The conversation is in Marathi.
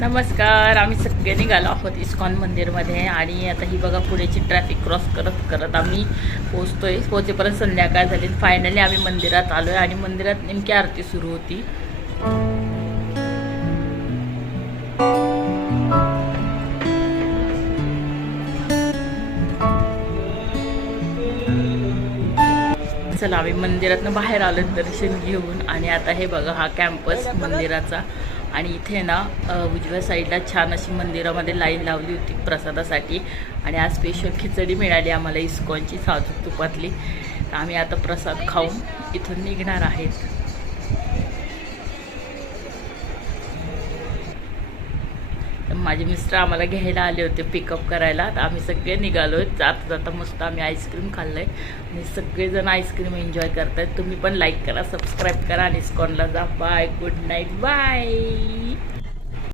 नमस्कार. आम्ही सगळे निघालो आहोत इस्कॉन मंदिरमध्ये आणि आता ही बघा पुढेची ट्रॅफिक क्रॉस करत करत आम्ही पोहोचेपर्यंत संध्याकाळ झाली. फायनली आम्ही मंदिरात आलो आहे आणि मंदिरात नेमकी आरती सुरू होती. चला आम्ही मंदिरातनं बाहेर आलो दर्शन घेऊन आणि आता हे बघा हा कॅम्पस मंदिराचा आणि इथे ना उजव्या साईडला छान अशी मंदिरामध्ये लाईन लावली होती प्रसादासाठी आणि आज स्पेशल खिचडी मिळाली आम्हाला इस्कॉनची साजूक तुपातली. तर आम्ही आता प्रसाद खाऊन इथून निघणार आहेत. माझे मिस्टर आम्हाला घ्यायला आले होते पिकअप करायला. तर आम्ही सगळे निघालो आहेत. जाता जाता मस्त आम्ही आईस्क्रीम खाल्लं आहे आणि सगळेजण आईस्क्रीम एन्जॉय करत आहेत. तुम्ही पण लाईक करा, सबस्क्राईब करा आणि इस्कॉनला जा. Bye, good night, bye.